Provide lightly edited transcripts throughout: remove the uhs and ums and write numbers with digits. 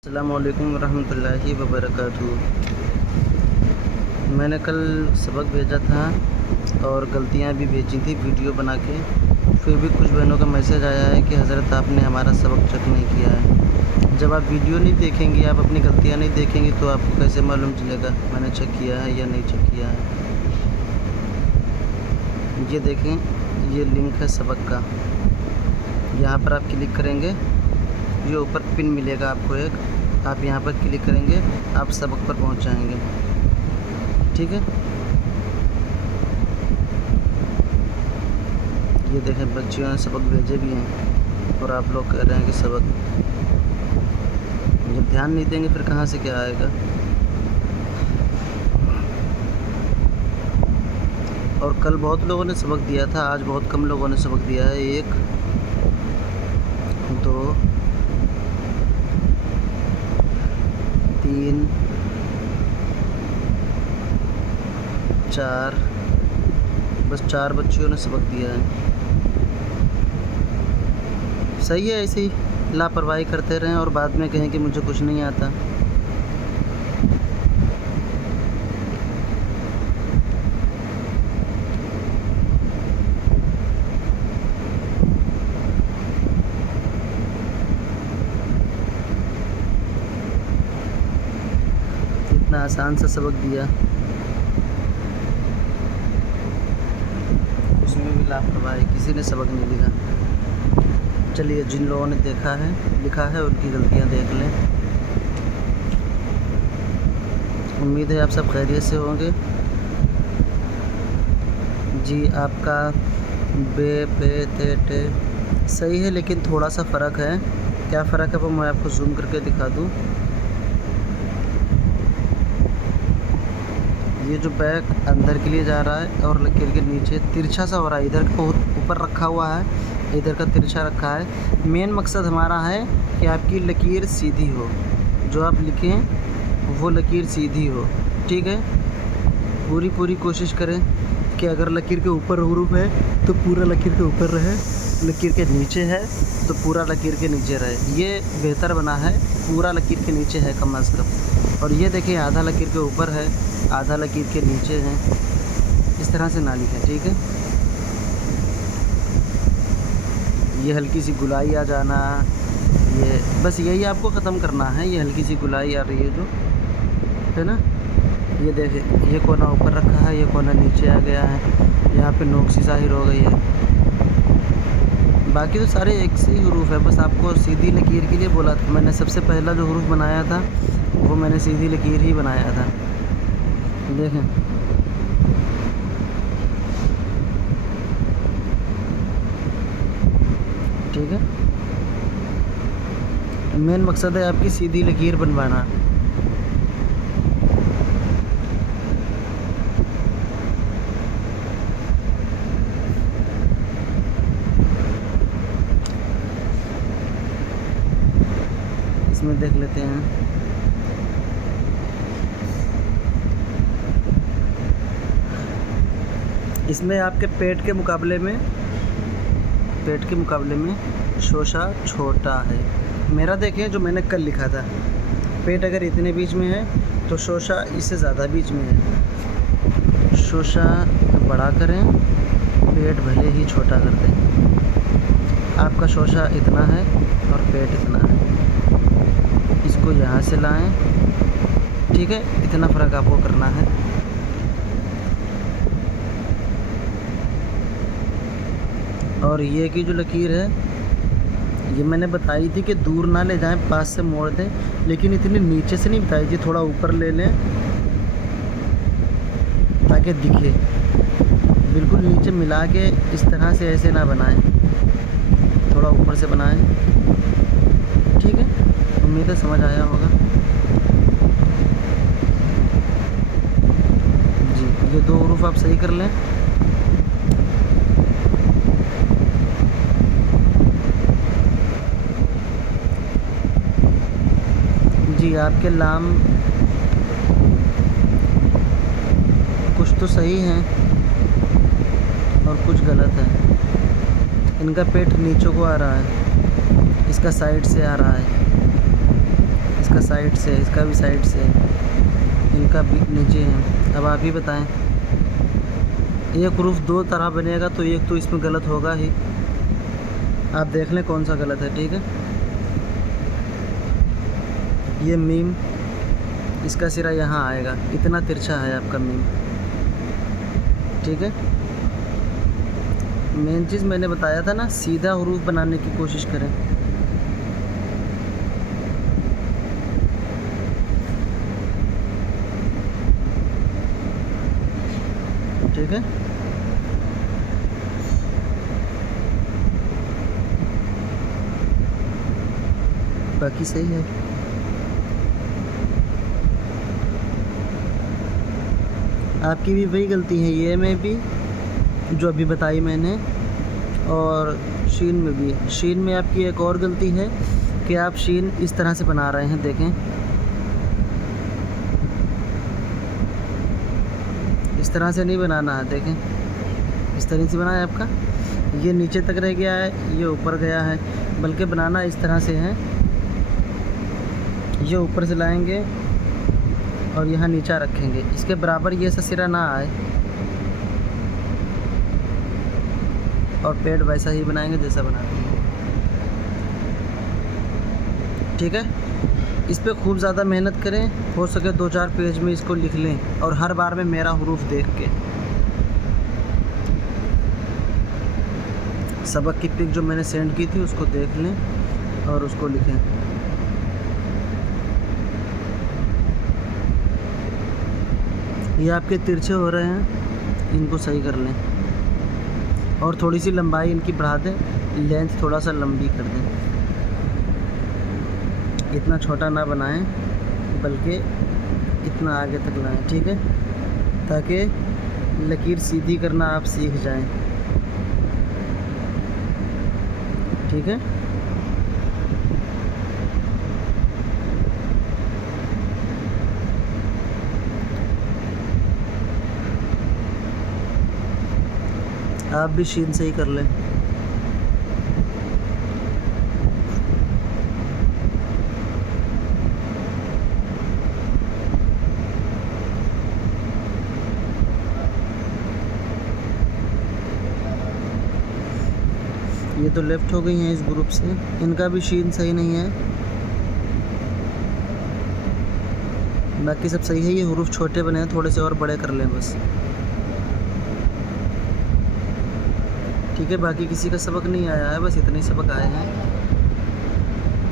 अस्सलामुअलैकुम रहमतुल्लाहि वबरकातुहू। मैंने कल सबक भेजा था और गलतियां भी भेजी थी वीडियो बना के। फिर भी कुछ बहनों का मैसेज आया है कि हज़रत आपने हमारा सबक चेक नहीं किया है। जब आप वीडियो नहीं देखेंगे, आप अपनी गलतियां नहीं देखेंगे तो आपको कैसे मालूम चलेगा मैंने चेक किया है या नहीं चेक किया है। ये देखें, ये लिंक है सबक का। यहाँ पर आप क्लिक करेंगे, ये ऊपर पिन मिलेगा आपको एक, आप यहाँ पर क्लिक करेंगे, आप सबक पर पहुँच जाएंगे। ठीक है, ये देखें बच्चियों ने सबक भेजे भी हैं और आप लोग कह रहे हैं कि सबक। जब ध्यान नहीं देंगे फिर कहाँ से क्या आएगा। और कल बहुत लोगों ने सबक दिया था, आज बहुत कम लोगों ने सबक दिया है। 1 2 3 4, बस 4 बच्चियों ने सबक दिया है। सही है, ऐसे ही लापरवाही करते रहें और बाद में कहें कि मुझे कुछ नहीं आता। इतना आसान सा सबक दिया, उसमें भी लापरवाही, किसी ने सबक नहीं लिखा। चलिए, जिन लोगों ने देखा है लिखा है उनकी गलतियां देख लें। उम्मीद है आप सब खैरियत से होंगे। जी, आपका बे पे ते टे सही है, लेकिन थोड़ा सा फ़र्क है। क्या फ़र्क है वो मैं आपको जूम करके दिखा दूँ। ये जो बैक अंदर के लिए जा रहा है और लकीर के नीचे तिरछा सा हो रहा है, इधर को ऊपर रखा हुआ है, इधर का तिरछा रखा है। मेन मकसद हमारा है कि आपकी लकीर सीधी हो, जो आप लिखें वो लकीर सीधी हो। ठीक है, पूरी कोशिश करें कि अगर लकीर के ऊपर हुरूफ है तो पूरा लकीर के ऊपर रहे, लकीर के नीचे है तो पूरा लकीर के नीचे रहे। ये बेहतर बना है, पूरा लकीर के नीचे है कम अज़ कम। और ये देखिए, आधा लकीर के ऊपर है, आधा लकीर के नीचे है। इस तरह से ना लिखें, ठीक है। ये हल्की सी गुलाई आ जाना, ये बस यही आपको ख़त्म करना है। ये हल्की सी गुलाई आ रही है जो है ना, ये देखिए, ये कोना ऊपर रखा है, ये कोना नीचे आ गया है, यहाँ पे नोक सी ज़ाहिर हो गई है। बाकी तो सारे एक से ही हुरूफ है, बस आपको सीधी लकीर के लिए बोला था मैंने। सबसे पहला जो हुरूफ बनाया था वो मैंने सीधी लकीर ही बनाया था। देखें, ठीक है। मेन मकसद है आपकी सीधी लकीर बनवाना। इसमें देख लेते हैं, इसमें आपके पेट के मुकाबले में शोशा छोटा है। मेरा देखें, जो मैंने कल लिखा था, पेट अगर इतने बीच में है तो शोशा इससे ज़्यादा बीच में है। शोशा बड़ा करें, पेट भले ही छोटा कर दें। आपका शोशा इतना है और पेट इतना है, इसको यहाँ से लाएं। ठीक है, इतना फ़र्क आपको करना है। और ये की जो लकीर है, ये मैंने बताई थी कि दूर ना ले जाएं, पास से मोड़ दें, लेकिन इतनी नीचे से नहीं बताई थी, थोड़ा ऊपर ले लें ताकि दिखे। बिल्कुल नीचे मिला के इस तरह से ऐसे ना बनाएं, थोड़ा ऊपर से बनाएं। ठीक है, उम्मीद है समझ आया होगा। जी, ये 2 हुरूफ आप सही कर लें। जी, आपके लाम कुछ तो सही हैं और कुछ गलत है। इनका पेट नीचे को आ रहा है, इसका साइड से आ रहा है, इसका साइड से है, इसका भी साइड से है, इनका भी नीचे है। अब आप ही बताएं, एक हरूफ दो तरह बनेगा तो एक तो इसमें गलत होगा ही। आप देख लें कौन सा गलत है। ठीक है, ये मीम, इसका सिरा यहाँ आएगा, इतना तिरछा है आपका मीम। ठीक है, मेन चीज़ मैंने बताया था ना, सीधा हरूफ बनाने की कोशिश करें। ठीक है, बाकी सही है। आपकी भी वही गलती है, ये में भी जो अभी बताई मैंने, और शीन में भी। शीन में आपकी एक और गलती है कि आप शीन इस तरह से बना रहे हैं, देखें इस तरह से नहीं बनाना है, देखें इस तरह से बना है आपका, ये नीचे तक रह गया है, ये ऊपर गया है, बल्कि बनाना इस तरह से है, ये ऊपर से लाएंगे और यहाँ नीचा रखेंगे, इसके बराबर ये सा सिरा ना आए, और पेड़ वैसा ही बनाएंगे जैसा बनाते हैं। ठीक है, इस पे खूब ज़्यादा मेहनत करें, हो सके 2-4 पेज में इसको लिख लें, और हर बार में मेरा हरूफ देख के। सबक की पिक जो मैंने सेंड की थी उसको देख लें और उसको लिखें। ये आपके तिरछे हो रहे हैं, इनको सही कर लें, और थोड़ी सी लंबाई इनकी बढ़ा दें, लेंथ थोड़ा सा लंबी कर दें। इतना छोटा ना बनाएं, बल्कि इतना आगे तक लाएं। ठीक है, ताकि लकीर सीधी करना आप सीख जाएं। ठीक है, आप भी शीन सही कर लें। ये तो लेफ़्ट हो गई हैं इस ग्रुप से, इनका भी शीन सही नहीं है, बाकी सब सही है। ये हरूफ छोटे बने हैं, थोड़े से और बड़े कर लें बस। ठीक है, बाकी किसी का सबक नहीं आया है, बस इतने ही सबक आए हैं।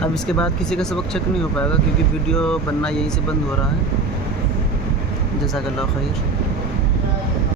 अब इसके बाद किसी का सबक चेक नहीं हो पाएगा, क्योंकि वीडियो बनना यहीं से बंद हो रहा है। जज़ाकल्लाह खैर।